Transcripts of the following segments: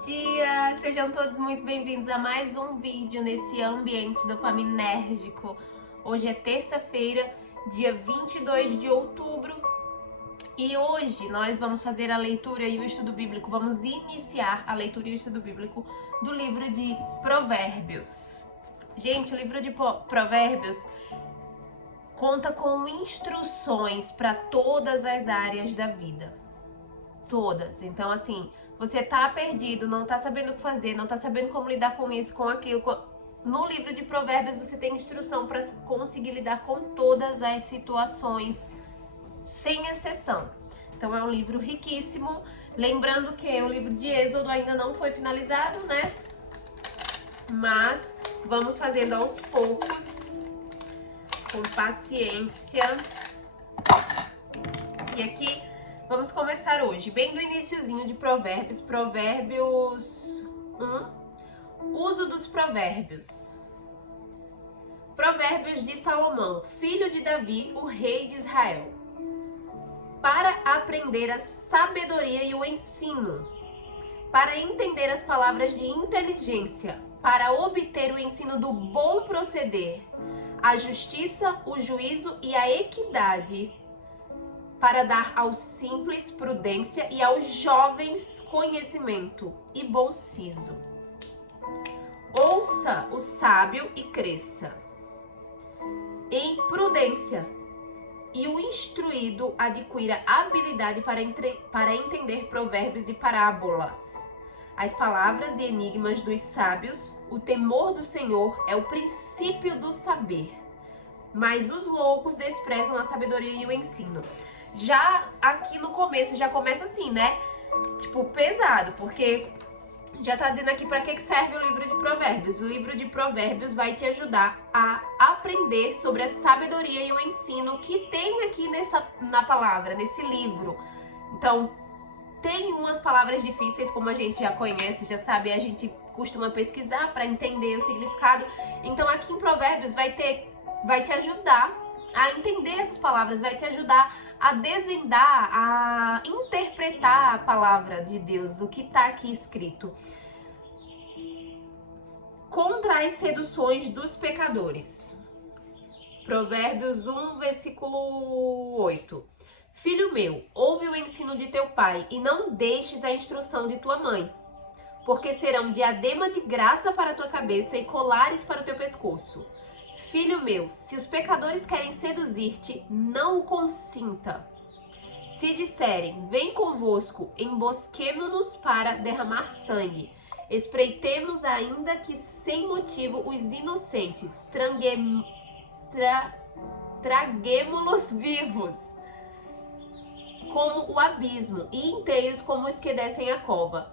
dia! Sejam todos muito bem-vindos a mais um vídeo nesse ambiente dopaminérgico. Hoje é terça-feira, dia 22 de outubro, e hoje nós vamos fazer a leitura e o estudo bíblico, vamos iniciar a leitura e o estudo bíblico do livro de Provérbios. Gente, o livro de Provérbios conta com instruções para todas as áreas da vida. Todas. Então, assim, você tá perdido, não tá sabendo o que fazer, não tá sabendo como lidar com isso, com aquilo. No livro de Provérbios você tem instrução para conseguir lidar com todas as situações, sem exceção. Então é um livro riquíssimo. Lembrando que o livro de Êxodo ainda não foi finalizado, né? Mas vamos fazendo aos poucos, com paciência. E aqui vamos começar hoje, bem do iniciozinho de Provérbios, Provérbios 1, uso dos provérbios. Provérbios de Salomão, filho de Davi, o rei de Israel. Para aprender a sabedoria e o ensino, para entender as palavras de inteligência, para obter o ensino do bom proceder, a justiça, o juízo e a equidade, para dar aos simples prudência e aos jovens conhecimento e bom siso. Ouça o sábio e cresça em prudência, e o instruído adquira habilidade para entender provérbios e parábolas. As palavras e enigmas dos sábios, o temor do Senhor é o princípio do saber, mas os loucos desprezam a sabedoria e o ensino. Já aqui no começo, já começa assim, né? Tipo, pesado, porque já tá dizendo aqui pra que serve o livro de Provérbios. O livro de Provérbios vai te ajudar a aprender sobre a sabedoria e o ensino que tem aqui na palavra, nesse livro. Então, tem umas palavras difíceis, como a gente já conhece, já sabe, a gente costuma pesquisar para entender o significado. Então, aqui em Provérbios vai te ajudar a entender essas palavras, vai te ajudar a desvendar, a interpretar a palavra de Deus, o que está aqui escrito. Contra as seduções dos pecadores. Provérbios 1, versículo 8. Filho meu, ouve o ensino de teu pai e não deixes a instrução de tua mãe, porque serão diadema de graça para a tua cabeça e colares para o teu pescoço. Filho meu, se os pecadores querem seduzir-te, não o consinta. Se disserem, vem convosco, embosquemo-nos para derramar sangue. Espreitemos ainda que sem motivo os inocentes, traguemo-los vivos, como o abismo, e inteiros como os que descem a cova.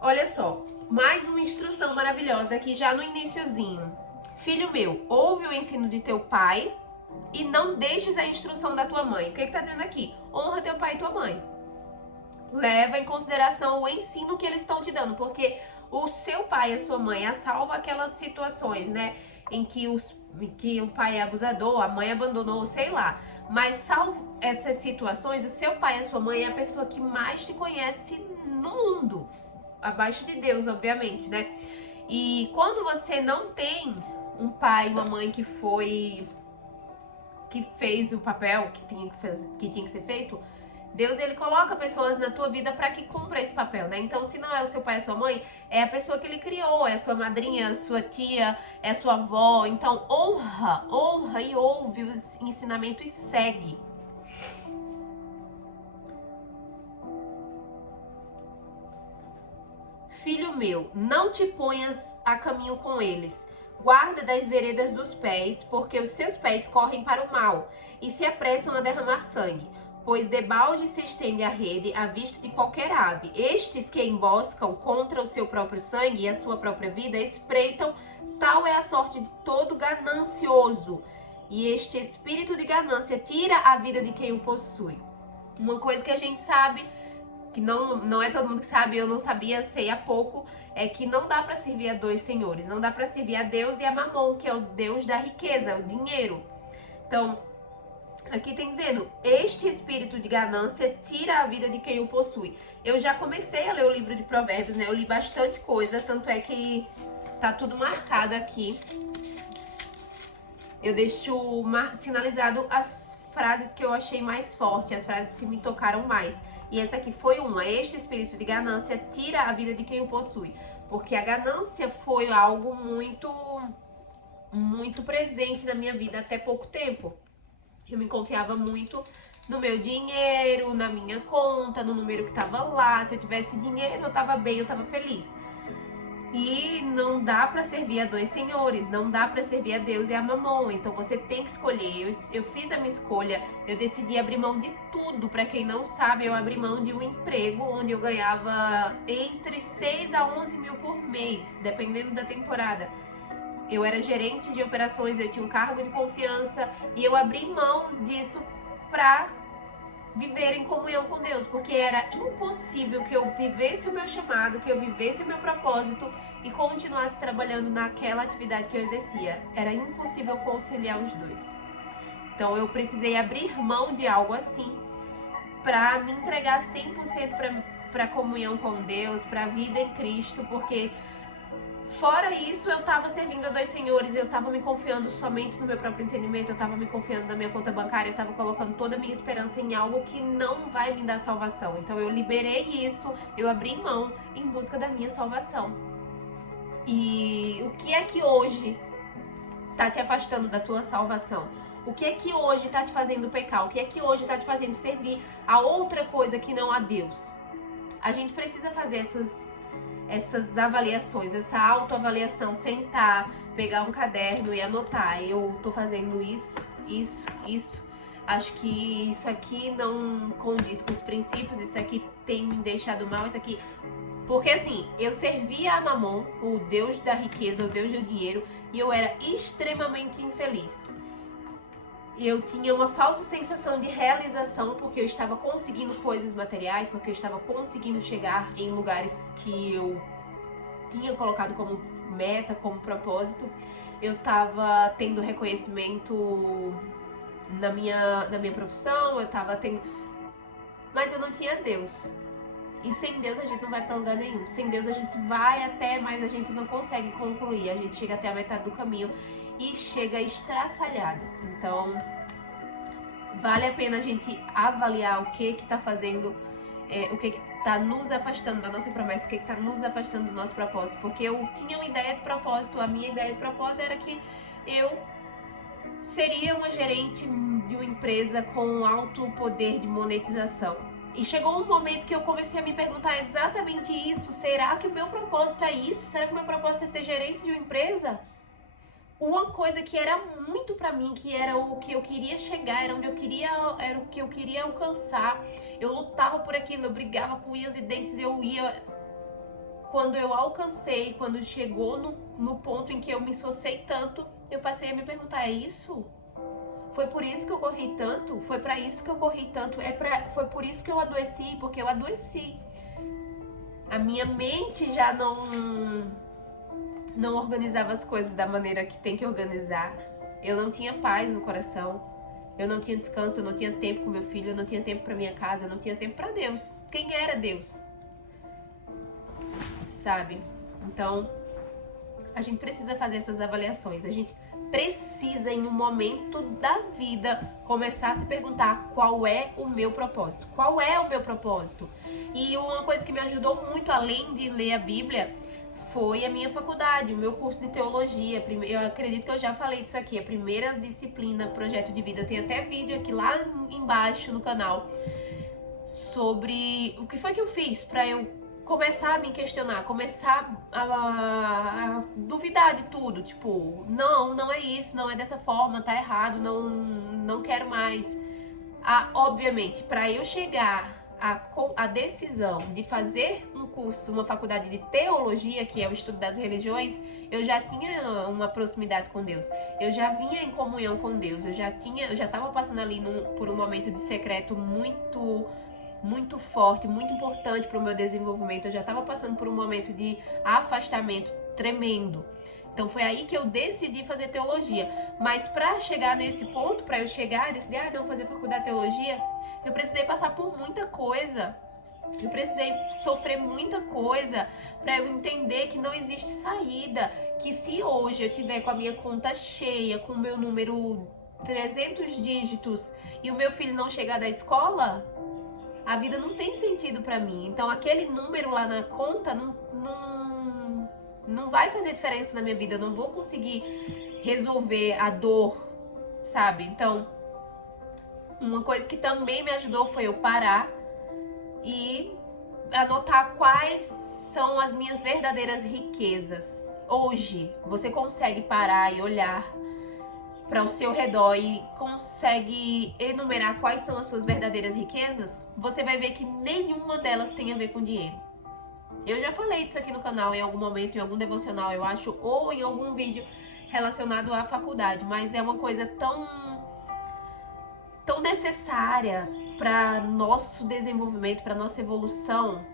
Olha só, mais uma instrução maravilhosa aqui já no iniciozinho. Filho meu, ouve o ensino de teu pai e não deixes a instrução da tua mãe. O que está dizendo aqui? Honra teu pai e tua mãe. Leva em consideração o ensino que eles estão te dando, porque o seu pai e a sua mãe, salva aquelas situações, né, em que o pai é abusador, a mãe abandonou, sei lá. Mas salvo essas situações, o seu pai e a sua mãe é a pessoa que mais te conhece no mundo, abaixo de Deus, obviamente, né? E quando você não tem um pai, uma mãe que fez o papel que tinha que ser feito, Deus, ele coloca pessoas na tua vida para que cumpra esse papel, né? Então, se não é o seu pai e a sua mãe, é a pessoa que ele criou, é a sua madrinha, a sua tia, é a sua avó. Então, honra e ouve os ensinamentos e segue. Filho meu, não te ponhas a caminho com eles. Guarda das veredas dos pés, porque os seus pés correm para o mal e se apressam a derramar sangue. Pois debalde se estende a rede à vista de qualquer ave. Estes que emboscam contra o seu próprio sangue e a sua própria vida espreitam, tal é a sorte de todo ganancioso. E este espírito de ganância tira a vida de quem o possui. Uma coisa que a gente sabe, que não é todo mundo que sabe, eu não sabia, sei há pouco, é que não dá para servir a dois senhores. Não dá para servir a Deus e a Mamon, que é o Deus da riqueza, o dinheiro. Então, Aqui tem dizendo, este espírito de ganância tira a vida de quem o possui. Eu já comecei a ler o livro de Provérbios, né? Eu li bastante coisa, tanto é que tá tudo marcado aqui. Eu deixo sinalizado as frases que eu achei mais fortes, as frases que me tocaram mais. E essa aqui foi uma. Este espírito de ganância tira a vida de quem o possui. Porque a ganância foi algo muito presente na minha vida até pouco tempo. Eu me confiava muito no meu dinheiro, na minha conta, no número que tava lá. Se eu tivesse dinheiro, eu tava bem, eu tava feliz. E não dá para servir a dois senhores, não dá para servir a Deus e a Mamon. Então você tem que escolher. Eu fiz a minha escolha, eu decidi abrir mão de tudo. Para quem não sabe, eu abri mão de um emprego onde eu ganhava entre 6 a 11 mil por mês, dependendo da temporada. Eu era gerente de operações, eu tinha um cargo de confiança e eu abri mão disso para viver em comunhão com Deus, porque era impossível que eu vivesse o meu chamado, que eu vivesse o meu propósito e continuasse trabalhando naquela atividade que eu exercia. Era impossível conciliar os dois. Então eu precisei abrir mão de algo assim para me entregar 100% para comunhão com Deus, para a vida em Cristo, porque fora isso, eu tava servindo a dois senhores, eu tava me confiando somente no meu próprio entendimento, eu tava me confiando na minha conta bancária, eu tava colocando toda a minha esperança em algo que não vai me dar salvação. Então eu liberei isso, eu abri mão em busca da minha salvação. E o que é que hoje tá te afastando da tua salvação? O que é que hoje tá te fazendo pecar? O que é que hoje tá te fazendo servir a outra coisa que não a Deus? A gente precisa fazer essas avaliações, essa autoavaliação, sentar, pegar um caderno e anotar. Eu tô fazendo isso. Acho que isso aqui não condiz com os princípios, isso aqui tem me deixado mal, isso aqui... Porque assim, eu servia a Mamon, o Deus da riqueza, o Deus do dinheiro, e eu era extremamente infeliz. Eu tinha uma falsa sensação de realização porque eu estava conseguindo coisas materiais, porque eu estava conseguindo chegar em lugares que eu tinha colocado como meta, como propósito. Eu estava tendo reconhecimento na minha profissão, eu estava tendo... Mas eu não tinha Deus. E sem Deus a gente não vai para lugar nenhum. Sem Deus a gente vai até, mas a gente não consegue concluir. A gente chega até a metade do caminho e chega estraçalhado. Então, vale a pena a gente avaliar o que tá fazendo, o que tá nos afastando da nossa promessa, o que tá nos afastando do nosso propósito. Porque eu tinha uma ideia de propósito, a minha ideia de propósito era que eu seria uma gerente de uma empresa com alto poder de monetização. E chegou um momento que eu comecei a me perguntar exatamente isso. Será que o meu propósito é isso? Será que o meu propósito é ser gerente de uma empresa? Uma coisa que era muito pra mim, que era o que eu queria chegar, era o que eu queria alcançar. Eu lutava por aquilo, eu brigava com unhas e dentes, eu ia... Quando eu alcancei, quando chegou no ponto em que eu me esforcei tanto, eu passei a me perguntar, é isso? Foi por isso que eu corri tanto? Foi pra isso que eu corri tanto? Foi por isso que eu adoeci? Porque eu adoeci. A minha mente já não organizava as coisas da maneira que tem que organizar. Eu não tinha paz no coração. Eu não tinha descanso, eu não tinha tempo com meu filho, eu não tinha tempo pra minha casa, eu não tinha tempo pra Deus. Quem era Deus? Sabe? Então, a gente precisa fazer essas avaliações. A gente precisa, em um momento da vida, começar a se perguntar qual é o meu propósito. Qual é o meu propósito? E uma coisa que me ajudou muito, além de ler a Bíblia, foi a minha faculdade, o meu curso de teologia. Eu acredito que eu já falei disso aqui. A primeira disciplina, projeto de vida, tem até vídeo aqui lá embaixo no canal sobre o que foi que eu fiz para eu começar a me questionar, começar a duvidar de tudo, tipo, não é isso, não é dessa forma, tá errado, não quero mais. Obviamente, para eu chegar à decisão de fazer um curso, uma faculdade de teologia, que é o estudo das religiões, eu já tinha uma proximidade com Deus, eu já vinha em comunhão com Deus, eu já estava passando ali por um momento de secreto muito forte, muito importante para o meu desenvolvimento. Eu já estava passando por um momento de afastamento tremendo. Então foi aí que eu decidi fazer teologia. Mas para chegar nesse ponto, para eu chegar e decidir, não fazer faculdade de teologia, eu precisei passar por muita coisa. Eu precisei sofrer muita coisa para eu entender que não existe saída. Que se hoje eu tiver com a minha conta cheia, com o meu número 300 dígitos e o meu filho não chegar da escola, a vida não tem sentido para mim. Então aquele número lá na conta não vai fazer diferença na minha vida. Eu não vou conseguir resolver a dor, sabe? Então, uma coisa que também me ajudou foi eu parar e anotar quais são as minhas verdadeiras riquezas. Hoje, você consegue parar e olhar para o seu redor e consegue enumerar quais são as suas verdadeiras riquezas? Você vai ver que nenhuma delas tem a ver com dinheiro. Eu já falei disso aqui no canal em algum momento, em algum devocional, eu acho, ou em algum vídeo relacionado à faculdade, mas é uma coisa tão necessária para nosso desenvolvimento, para nossa evolução,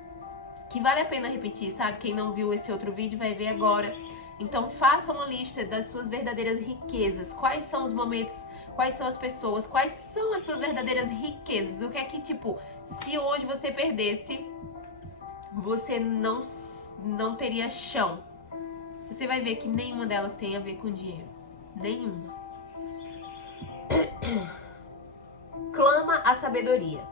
que vale a pena repetir, sabe? Quem não viu esse outro vídeo vai ver agora. Então faça uma lista das suas verdadeiras riquezas. Quais são os momentos, quais são as pessoas, quais são as suas verdadeiras riquezas? O que é que, tipo, se hoje você perdesse, você não teria chão. Você vai ver que nenhuma delas tem a ver com dinheiro. Nenhuma. Clama a sabedoria.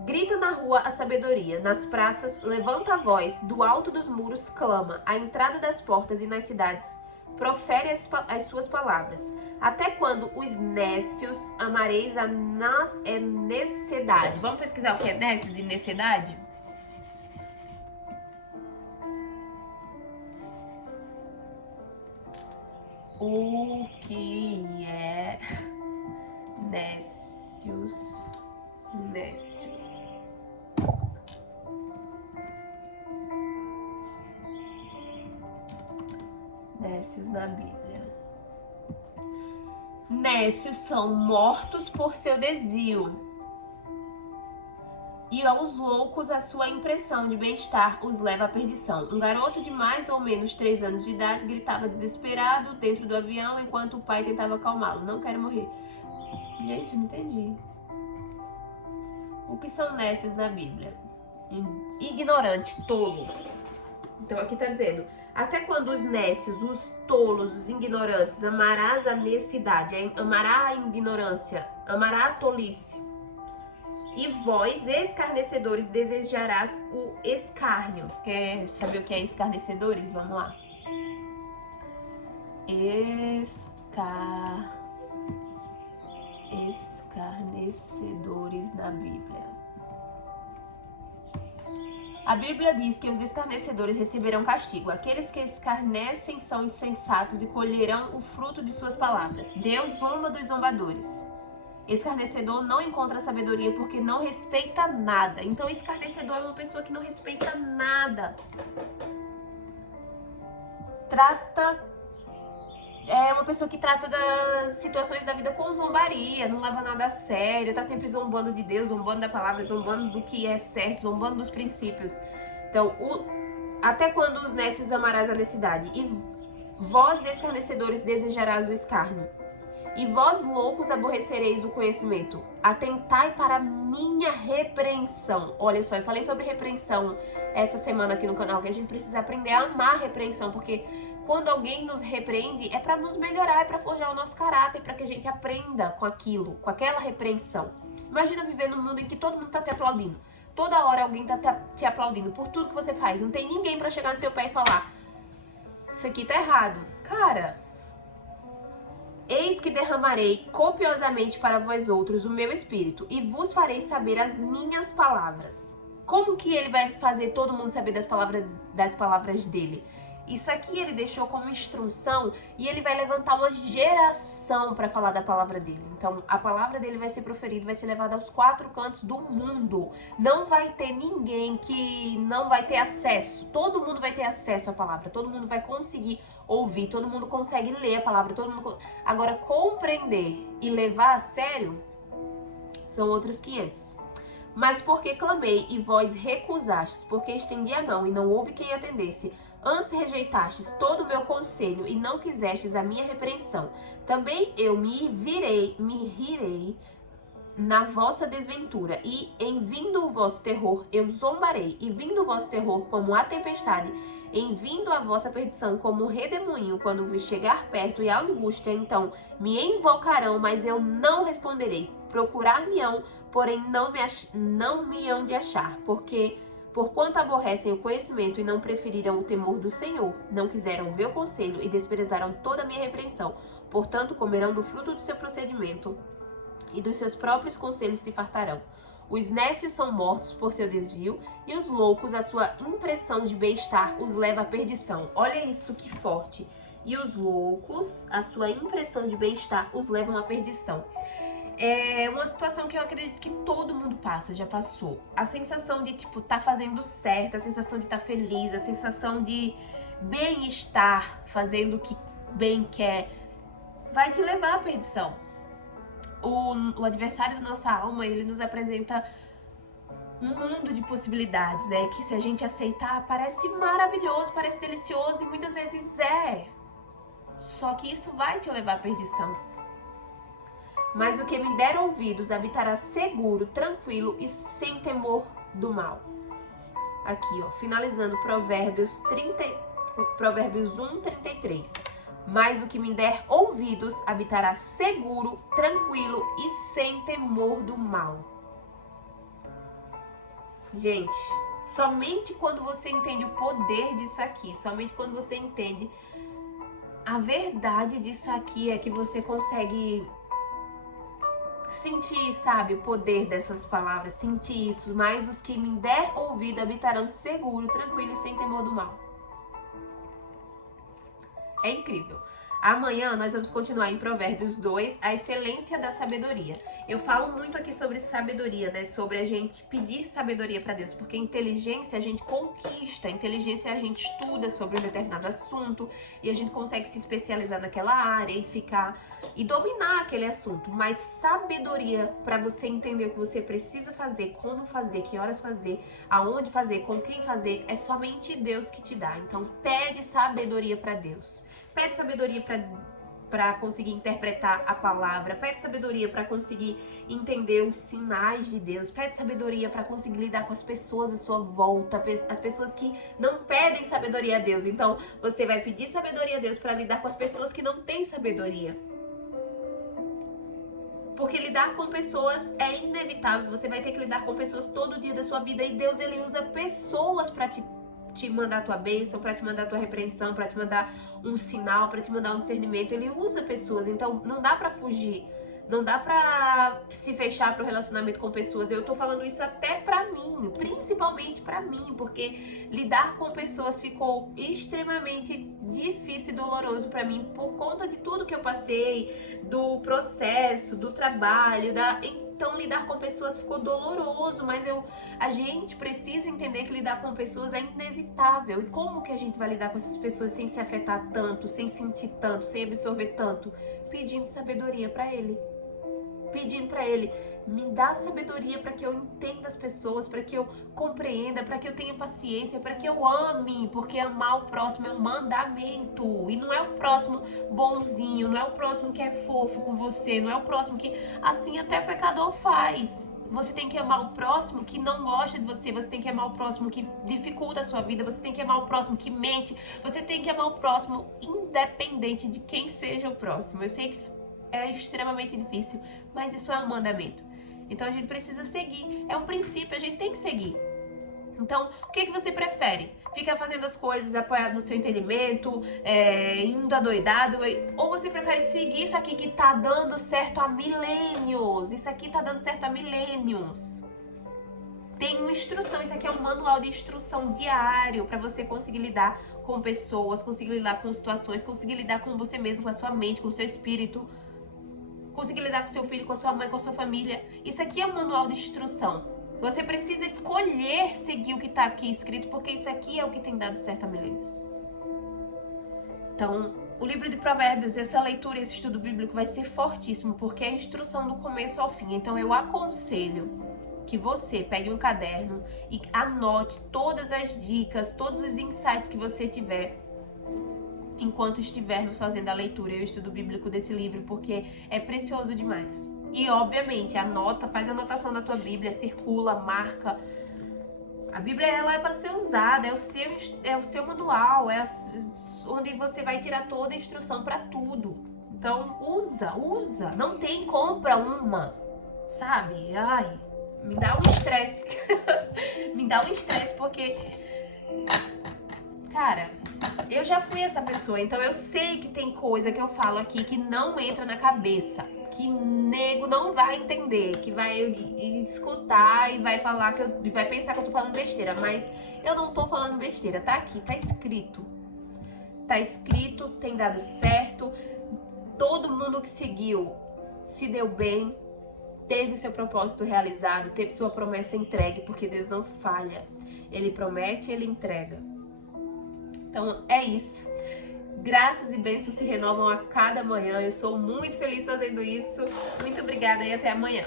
Grita na rua a sabedoria, nas praças levanta a voz, do alto dos muros clama, à entrada das portas e nas cidades profere as suas palavras. Até quando os nécios amareis a necessidade? Vamos pesquisar o que é nécios e necessidade? O que é nécios? Nécios. Nécios na Bíblia. Nécios são mortos por seu desvio. E aos loucos a sua impressão de bem-estar os leva à perdição. Um garoto de mais ou menos 3 anos de idade gritava desesperado dentro do avião enquanto o pai tentava acalmá-lo. Não quero morrer. Gente, não entendi. O que são nécios na Bíblia? Ignorante, tolo. Então aqui tá dizendo, até quando os nécios, os tolos, os ignorantes, amarás a necessidade, amará a ignorância, amará a tolice. E vós, escarnecedores, desejarás o escárnio. Quer saber o que é escarnecedores? Vamos lá. Escarnecedores na Bíblia. A Bíblia diz que os escarnecedores receberão castigo. Aqueles que escarnecem são insensatos e colherão o fruto de suas palavras. Deus zomba dos zombadores. Escarnecedor não encontra sabedoria porque não respeita nada. Então, escarnecedor é uma pessoa que não respeita nada. É uma pessoa que trata das situações da vida com zombaria, não leva nada a sério, tá sempre zombando de Deus, zombando da palavra, zombando do que é certo, zombando dos princípios. Então, até quando os nécios amarás a necessidade? E vós, escarnecedores, desejarás o escárnio. E vós, loucos, aborrecereis o conhecimento. Atentai para a minha repreensão. Olha só, eu falei sobre repreensão essa semana aqui no canal, que a gente precisa aprender a amar a repreensão, porque quando alguém nos repreende, é para nos melhorar, é para forjar o nosso caráter, para que a gente aprenda com aquilo, com aquela repreensão. Imagina viver num mundo em que todo mundo tá te aplaudindo. Toda hora alguém tá te aplaudindo por tudo que você faz. Não tem ninguém para chegar no seu pé e falar, isso aqui tá errado. Cara, eis que derramarei copiosamente para vós outros o meu espírito e vos farei saber as minhas palavras. Como que ele vai fazer todo mundo saber das palavras dele? Isso aqui ele deixou como instrução e ele vai levantar uma geração para falar da palavra dele. Então, a palavra dele vai ser proferida, vai ser levada aos 4 cantos do mundo. Não vai ter ninguém que não vai ter acesso. Todo mundo vai ter acesso à palavra. Todo mundo vai conseguir ouvir. Todo mundo consegue ler a palavra. Agora, compreender e levar a sério são outros 500. Mas porque clamei e vós recusastes, porque estendi a mão e não houve quem atendesse, antes rejeitastes todo o meu conselho e não quisestes a minha repreensão, também eu me rirei na vossa desventura, e em vindo o vosso terror eu zombarei, e vindo o vosso terror como a tempestade, em vindo a vossa perdição como um redemoinho, quando vos chegar perto e a angústia, então me invocarão, mas eu não responderei, procurar-me-ão, porém não me hão de achar, porque porquanto aborrecem o conhecimento e não preferiram o temor do Senhor, não quiseram o meu conselho e desprezaram toda a minha repreensão, portanto comerão do fruto do seu procedimento, e dos seus próprios conselhos se fartarão. Os nécios são mortos por seu desvio, e os loucos, a sua impressão de bem-estar, os leva à perdição. Olha isso que forte. E os loucos, a sua impressão de bem-estar, os levam à perdição. É uma situação que eu acredito que todo mundo passa, já passou. A sensação de, tipo, tá fazendo certo, a sensação de estar feliz, a sensação de bem-estar, fazendo o que bem quer, vai te levar à perdição. O adversário da nossa alma, ele nos apresenta um mundo de possibilidades, né? Que se a gente aceitar, parece maravilhoso, parece delicioso e muitas vezes é. Só que isso vai te levar à perdição. Mas o que me der ouvidos habitará seguro, tranquilo e sem temor do mal. Aqui, ó, finalizando Provérbios 1, 33. Mas o que me der ouvidos habitará seguro, tranquilo e sem temor do mal. Gente, somente quando você entende o poder disso aqui, somente quando você entende a verdade disso aqui, é que você consegue sentir, sabe, o poder dessas palavras, sentir isso. Mas os que me der ouvido habitarão seguro, tranquilo e sem temor do mal. É incrível. Amanhã nós vamos continuar em Provérbios 2, a excelência da sabedoria. Eu falo muito aqui sobre sabedoria, né? Sobre a gente pedir sabedoria para Deus, porque inteligência a gente conquista, inteligência a gente estuda sobre um determinado assunto e a gente consegue se especializar naquela área e ficar e dominar aquele assunto. Mas sabedoria para você entender o que você precisa fazer, como fazer, que horas fazer, aonde fazer, com quem fazer, é somente Deus que te dá. Então pede sabedoria para Deus. Pede sabedoria para conseguir interpretar a palavra. Pede sabedoria para conseguir entender os sinais de Deus. Pede sabedoria para conseguir lidar com as pessoas à sua volta. As pessoas que não pedem sabedoria a Deus. Então, você vai pedir sabedoria a Deus para lidar com as pessoas que não têm sabedoria. Porque lidar com pessoas é inevitável. Você vai ter que lidar com pessoas todo dia da sua vida. E Deus, ele usa pessoas para te mandar a tua bênção, para te mandar a tua repreensão, para te mandar um sinal, para te mandar um discernimento. Ele usa pessoas, então não dá para fugir, não dá para se fechar para o relacionamento com pessoas. Eu tô falando isso até para mim, principalmente para mim, porque lidar com pessoas ficou extremamente difícil e doloroso para mim por conta de tudo que eu passei, do processo, do trabalho, Então, lidar com pessoas ficou doloroso, mas a gente precisa entender que lidar com pessoas é inevitável. E como que a gente vai lidar com essas pessoas sem se afetar tanto, sem sentir tanto, sem absorver tanto? Pedindo sabedoria para Ele. Pedindo para Ele, me dá sabedoria para que eu entenda as pessoas, para que eu compreenda, para que eu tenha paciência, para que eu ame, porque amar o próximo é um mandamento. E não é o próximo bonzinho, não é o próximo que é fofo com você, não é o próximo que assim até pecador faz. Você tem que amar o próximo que não gosta de você, você tem que amar o próximo que dificulta a sua vida, você tem que amar o próximo que mente, você tem que amar o próximo independente de quem seja o próximo. Eu sei que é extremamente difícil, mas isso é um mandamento. Então a gente precisa seguir, é um princípio, a gente tem que seguir. Então, o que você prefere? Ficar fazendo as coisas apoiado no seu entendimento, indo adoidado? Ou você prefere seguir isso aqui que tá dando certo há milênios? Isso aqui tá dando certo há milênios. Tem uma instrução, isso aqui é um manual de instrução diário para você conseguir lidar com pessoas, conseguir lidar com situações, conseguir lidar com você mesmo, com a sua mente, com o seu espírito, conseguir lidar com seu filho, com a sua mãe, com a sua família. Isso aqui é um manual de instrução. Você precisa escolher seguir o que está aqui escrito, porque isso aqui é o que tem dado certo há milênios. Então, o livro de Provérbios, essa leitura, esse estudo bíblico vai ser fortíssimo, porque é a instrução do começo ao fim. Então, eu aconselho que você pegue um caderno e anote todas as dicas, todos os insights que você tiver enquanto estivermos fazendo a leitura e o estudo bíblico desse livro, porque é precioso demais. E, obviamente, anota, faz anotação da tua Bíblia, circula, marca. A Bíblia, ela é para ser usada, é o seu manual, onde você vai tirar toda a instrução para tudo. Então, usa. Não compra uma, sabe? Ai, me dá um estresse. Me dá um estresse porque, cara, eu já fui essa pessoa, então eu sei que tem coisa que eu falo aqui que não entra na cabeça, que nego não vai entender, que vai escutar e vai falar e vai pensar que eu tô falando besteira, mas eu não tô falando besteira, tá aqui, tá escrito. Tá escrito, tem dado certo, todo mundo que seguiu se deu bem, teve seu propósito realizado, teve sua promessa entregue, porque Deus não falha. Ele promete e ele entrega. Então é isso. Graças e bênçãos se renovam a cada manhã. Eu sou muito feliz fazendo isso. Muito obrigada e até amanhã.